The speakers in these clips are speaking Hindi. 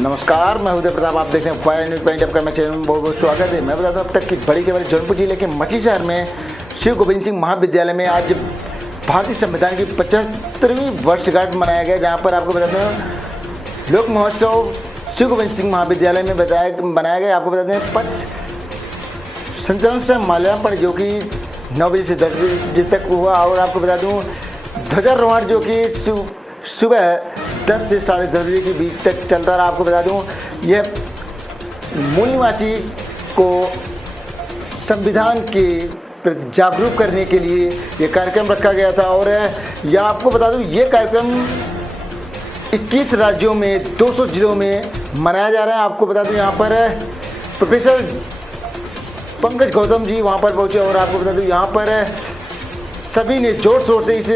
नमस्कार, मैं उदय प्रताप। आप देख रहे हैं फायर न्यूज पॉइंट। आपका मैं चैनल में बहुत बहुत स्वागत है। मैं बताता हूँ अब तक की बड़ी खबर। जौनपुर जिले के मछली शहर में श्री गोविंद सिंह महाविद्यालय में आज भारतीय संविधान की 75वीं वर्षगांठ मनाया गया, जहाँ पर आपको बताते हैं लोक महोत्सव श्री गोविंद सिंह महाविद्यालय में बनाया गया। आपको बताते हैं पथ संचलन से माल्यार्पण जो कि 9 बजे से 10 बजे तक हुआ। और आपको बता दूँ ध्वजारोहण जो कि सुबह 10 से 10:30 बजे के बीच तक चलता रहा। आपको बता दूं यह मूल निवासी को संविधान के प्रति जागरूक करने के लिए ये कार्यक्रम रखा गया था। और यह आपको बता दूं ये कार्यक्रम 21 राज्यों में 200 जिलों में मनाया जा रहा है। आपको बता दूं यहाँ पर प्रोफेसर पंकज गौतम जी वहाँ पर पहुँचे और आपको बता दूं यहाँ पर सभी ने जोर शोर से इस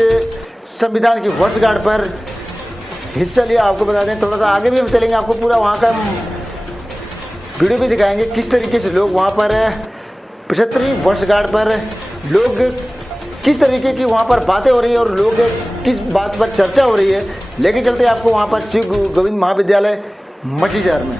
संविधान की वर्षगांठ पर हिस्सा लिया। आपको बता दें थोड़ा सा आगे भी हम चलेंगे, आपको पूरा वहाँ का वीडियो भी दिखाएंगे किस तरीके से लोग वहाँ पर 75वीं वर्षगांठ पर लोग किस तरीके की वहाँ पर बातें हो रही है और लोग किस बात पर चर्चा हो रही है। लेके चलते हैं आपको वहाँ पर श्री गोविंद महाविद्यालय मछली शहर में।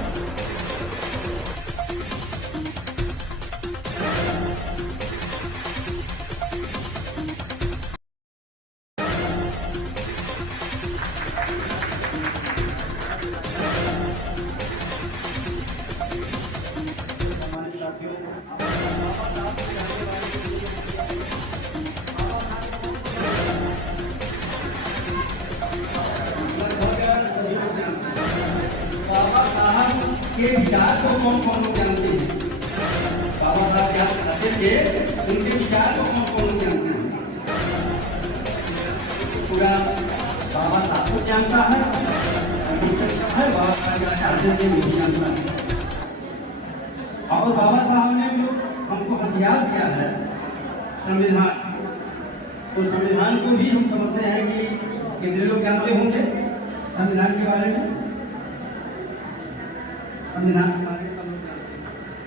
के विचार को कौन कौन लोग जानते हैं? बाबा साहब क्या कहते थे, उनके विचार को कौन कौन लोग जानते हैं? पूरा बाबा साहब को जानता है, बाबा साहब क्या चाहते थे नहीं जानता है। और बाबा साहब ने जो हमको हथियार दिया है संविधान, तो संविधान को भी हम समझते हैं कि कितने लोग जानते होंगे संविधान के बारे में। संविधान के बारे में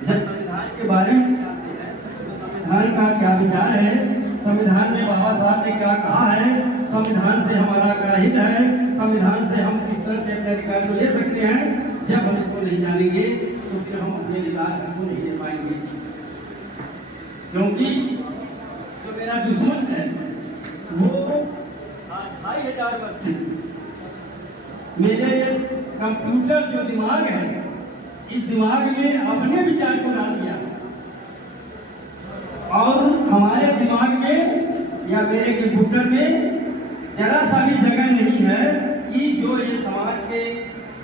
जब संविधान के बारे में जानते हैं तो संविधान का क्या विचार है, संविधान में बाबा साहब ने क्या कहा है, संविधान से हमारा क्या हित है, संविधान से हम किस तरह से अपने अधिकार को ले सकते हैं। जब हम इसको नहीं जानेंगे तो फिर हम अपने अधिकार को नहीं ले पाएंगे। क्योंकि जो मेरा दुश्मन है वो 2500 वर्ष से मेरे इस कंप्यूटर जो दिमाग है, इस दिमाग में अपने विचार को डाल दिया और हमारे दिमाग में या मेरे कंप्यूटर में जरा सा भी जगह नहीं है कि जो ये समाज के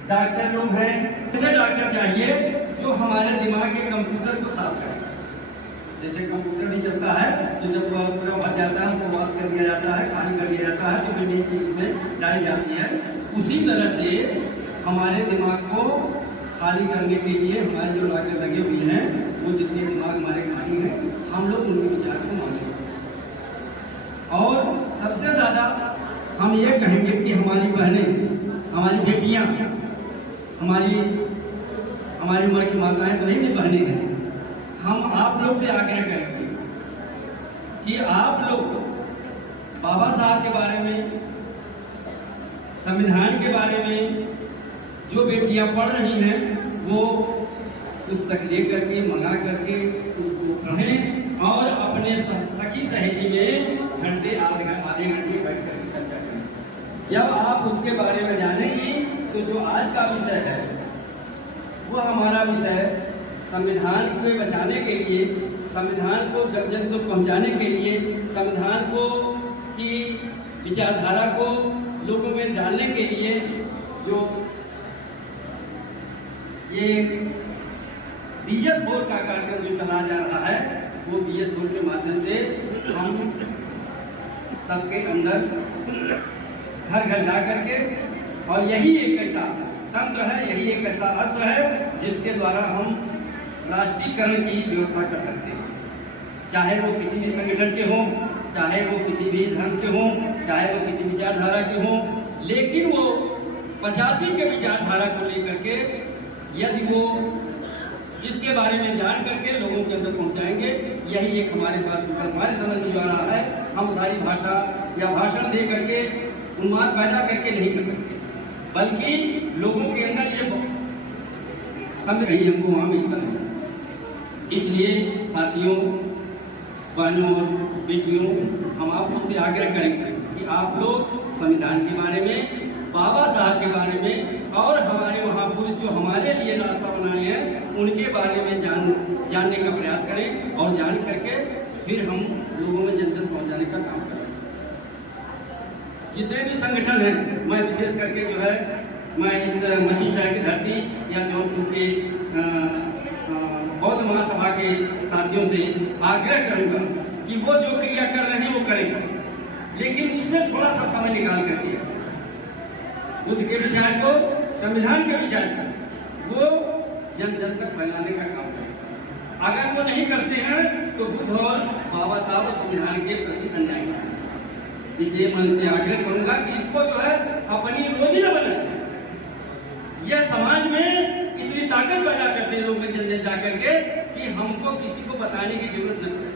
डॉक्टर लोग हैं, ऐसे डॉक्टर चाहिए जो हमारे दिमाग के कंप्यूटर को साफ करे। जैसे कंप्यूटर नहीं चलता है तो जब पूरा भर जाता है उसको वॉश कर दिया जाता है, खाली कर दिया जाता है, तो फिर नई चीज में डाली जाती है। उसी तरह से हमारे दिमाग को खाली करने के लिए हमारे जो डॉक्टर लगे हुए हैं, वो जितने दिमाग हमारे खाली हैं, हम लोग उनके विचार को मानेंगे। और सबसे ज़्यादा हम ये कहेंगे कि हमारी बहनें, हमारी बेटियां, हमारी उम्र की माताएं तो नहीं भी बहनें हैं, हम आप लोग से आग्रह करेंगे कि आप लोग बाबा साहब के बारे में, संविधान के बारे में जो बेटियां पढ़ रही हैं वो पुस्तक ले करके मंगा करके उसको पढ़ें और अपने सखी सहेली में घंटे आधे घंटे बैठ करके चर्चा करें। जब आप उसके बारे में जानेंगी तो जो आज का विषय है वो हमारा विषय संविधान को बचाने के लिए, संविधान को जन जन तक पहुँचाने के लिए, संविधान को की विचारधारा को लोगों में डालने के लिए जो ये BS4 का कार्यक्रम जो चलाया जा रहा है, वो BS4 के माध्यम से हम सबके अंदर घर घर जा करके, और यही एक ऐसा तंत्र है, यही एक ऐसा अस्त्र है जिसके द्वारा हम राष्ट्रीयकरण की व्यवस्था कर सकते हैं। चाहे वो किसी भी संगठन के हों, चाहे वो किसी भी धर्म के हों, चाहे वो किसी विचारधारा के हों, लेकिन वो 85 के विचारधारा को लेकर के यदि वो इसके बारे में जान करके लोगों के अंदर पहुंचाएंगे, यही एक हमारे पास हमारे समझ में जो आ रहा है। हम सारी भाषा या भाषण दे करके उन्माद पैदा करके नहीं कर सकते, बल्कि लोगों के अंदर ये सब कहीं हमको वहाँ मिलता है। इसलिए साथियों, बहनों और बेटियों, हम आप लोग से आग्रह करेंगे कि आप लोग संविधान के बारे में, बाबा साहब के बारे में और हमारे महापुरुष जो हमारे लिए रास्ता बनाए हैं उनके बारे में जानने का प्रयास करें और जान करके फिर हम लोगों में जन जन पहुँचाने का काम करें। जितने भी संगठन हैं, मैं विशेष करके जो है मैं इस मछली शहर की धरती या जौनपुर के बौद्ध महासभा के साथियों से आग्रह करूंगा कि वो जो क्रिया कर रहे हैं वो करें, लेकिन उसमें थोड़ा सा समय निकाल करके बुद्ध के विचार को, संविधान के विचार को वो जन जन तक फैलाने का काम करें। अगर वो नहीं करते हैं तो बुद्ध और बाबा साहब संविधान के प्रति अन्यायी हैं। इसलिए मैं उनसे आग्रह करूंगा कि इसको जो है अपनी रोजी न बनाए। यह समाज में इतनी ताकत पैदा करते हैं लोग में जन जन जाकर के कि हमको किसी को बताने की जरूरत नहीं है।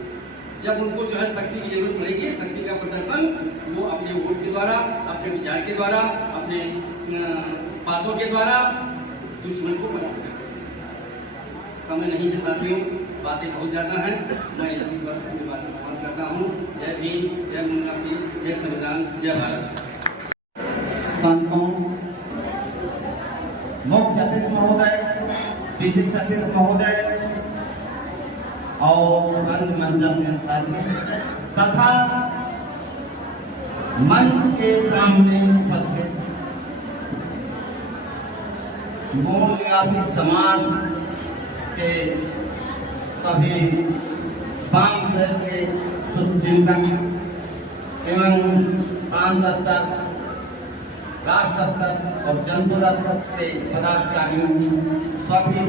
जब उनको जो है शक्ति की जरूरत पड़ेगी, शक्ति का प्रदर्शन वो अपने वोट के द्वारा, अपने विचार के द्वारा, अपने बातों के द्वारा दुश्मन को बना सकते। समय नहीं है साथियों, बातें बहुत ज़्यादा हैं, मैं इसी पर अपनी बातें समाप्त करता हूँ। जय भीम, जय मुन्ना सिंह, जय संविधान, जय भारत। संतों, मुख्य अतिथि महोदय, विशिष्ट अतिथि महोदय और मंचासीन साथी तथा मंच के सामने उपस्थित मूल निवासी समाज के सभी वाम दल के शुभचिंतक एवं प्रांत स्तर, राष्ट्र स्तर और जनपद स्तर के पदाधिकारियों सभी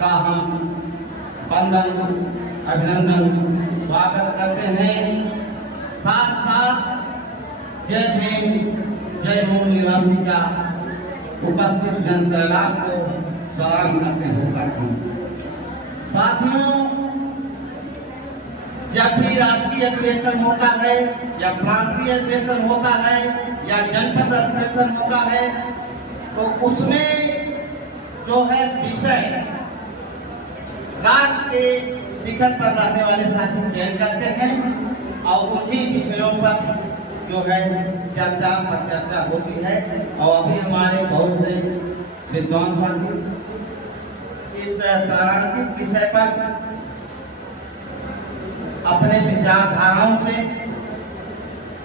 का हम वंदन, अभिनंदन, स्वागत करते हैं। साथ साथ जय भीम, जय मूल निवासी का उपस्थित जनसैलाब को सलाम करते हैं। साथियों, जब भी राष्ट्रीय अधिवेशन होता है या प्रांतीय अधिवेशन होता है या जनपद अधिवेशन होता है तो उसमें जो है विषय राष्ट्र के शिखर पर रहने वाले साथी चयन करते हैं और उन्हीं विषयों पर जो है चर्चा पर चर्चा होती है। और अभी हमारे बहुत से विद्वान साथी इस तारांकित विषय पर अपने विचारधाराओं से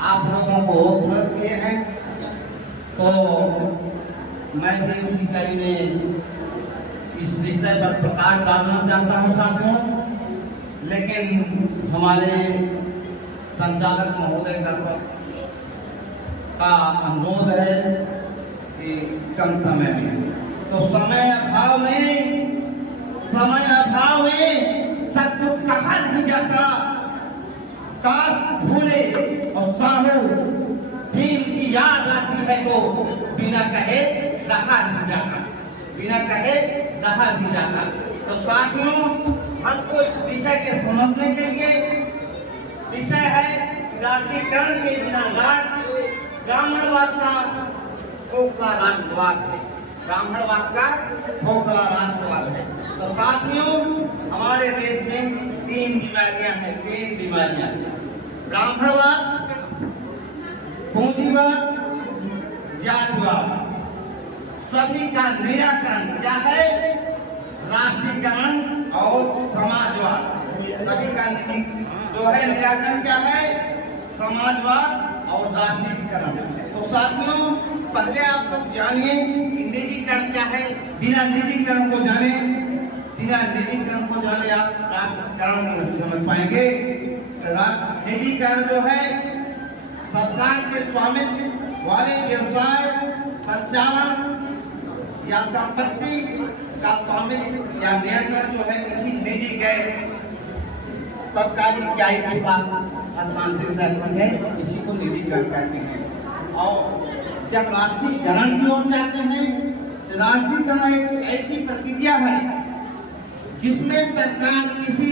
आप लोगों को उपलब्ध किए हैं, तो मैं भी उसी कड़ी में इस विषय पर प्रकाश डालना चाहता हूं साथियों। लेकिन हमारे संचालक महोदय का अनुरोध है कि कम समय में, तो समय अभाव में सब कुछ कहा नहीं जाता। काश भूले और साहू भीम की याद आती है तो बिना कहे रहा नहीं जाता, बिना कहे रहा नहीं जाता। तो साथियों, हमको इस विषय के समझने के लिए विषय है राष्ट्रीयकरण के बिना राष्ट्र ब्राह्मणवाद का खोखला राष्ट्रवाद है, ब्राह्मणवाद का खोखला राष्ट्रवाद है। तो साथियों, हमारे देश में तीन बीमारियां हैं, ब्राह्मणवाद, पूंजीवाद, जातिवाद। सभी का निराकरण क्या है? राष्ट्रीयकरण और समाजवाद। सभी का जो है निराकरण क्या है? समाजवाद और राष्ट्रीयकरण। तो साथियों, पहले आप लोग जानिए निजीकरण क्या है। बिना निजीकरण को जाने आप राष्ट्रीयकरण को नहीं समझ पाएंगे। निजीकरण जो है सरकार के स्वामित्व वाले व्यवसाय, संचालन या संपत्ति का स्वामित्व या नियंत्रण जो है किसी निजी गैर सरकारी इकाई के पास हस्तांतरित रहती है, इसी को निजीकरण कहते हैं। और जब राष्ट्रीयकरण की ओर जाते हैं, तो राष्ट्रीयकरण एक ऐसी प्रक्रिया है जिसमें सरकार किसी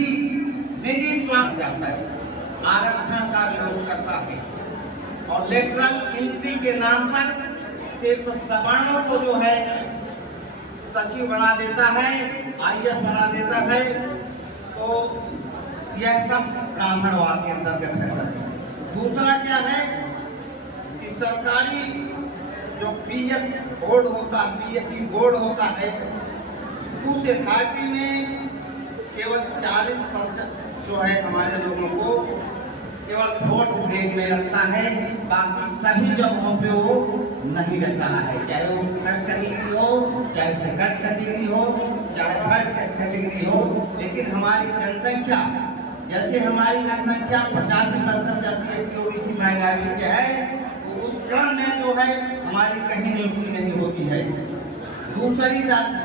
निजी स्वार्थ जाता है, आरक्षण का विरोध करता है और लेटरल एंट्री के नाम पर सिर्फ सवर्णों को जो है सचिव बना देता है, IAS बना देता है, तो यह सब ब्राह्मणवाद के अंतर्गत है। दूसरा क्या है कि सरकारी जो PS बोर्ड होता, PSC बोर्ड होता है, उस अथॉरिटी में केवल 40% जो है हमारे लोगों को केवल वोट देखने लगता है, बाकी सभी जगहों पे वो नहीं रहता है, चाहे वो थर्ड कैटेगरी हो, चाहे सेकंड कैटेगरी हो, चाहे थर्ड कैटेगरी हो। लेकिन हमारी जनसंख्या, जैसे हमारी जनसंख्या 85% SC OBC माइनॉरिटी के है, तो उस क्रम में जो है हमारी कहीं नियुक्ति नहीं होती है। दूसरी बात,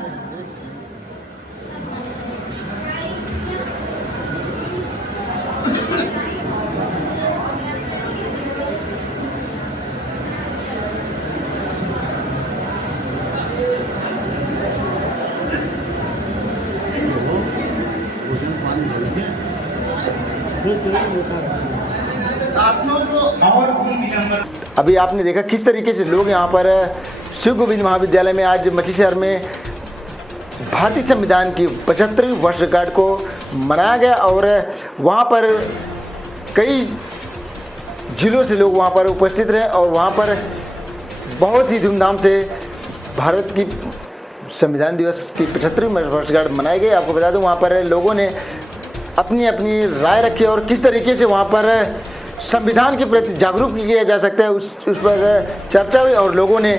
साथियों को और भी विडंबना। अभी आपने देखा किस तरीके से लोग यहाँ पर शिव गोविंद महाविद्यालय में आज मछली शहर में भारतीय संविधान की 75वीं वर्षगांठ को मनाया गया और वहाँ पर कई जिलों से लोग वहाँ पर उपस्थित रहे और वहाँ पर बहुत ही धूमधाम से भारत की संविधान दिवस की 75वीं वर्षगांठ मनाई गई। आपको बता दूं वहाँ पर लोगों ने अपनी अपनी राय रखी और किस तरीके से वहाँ पर संविधान के प्रति जागरूक किया जा सकता है उस पर चर्चा हुई और लोगों ने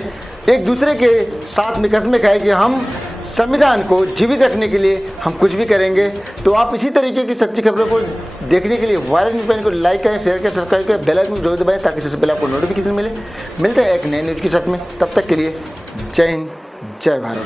एक दूसरे के साथ में कस्में खाई कि हम संविधान को जीवित रखने के लिए हम कुछ भी करेंगे। तो आप इसी तरीके की सच्ची खबरों को देखने के लिए वायरल न्यूज़ पॉइंट को लाइक करें, शेयर करें, सब्सक्राइब करें, बेल आइकन जरूर दबाएं ताकि सबसे पहले आपको नोटिफिकेशन मिले। मिलते हैं एक नए न्यूज़ के साथ में, तब तक के लिए जय हिंद, जय भारत।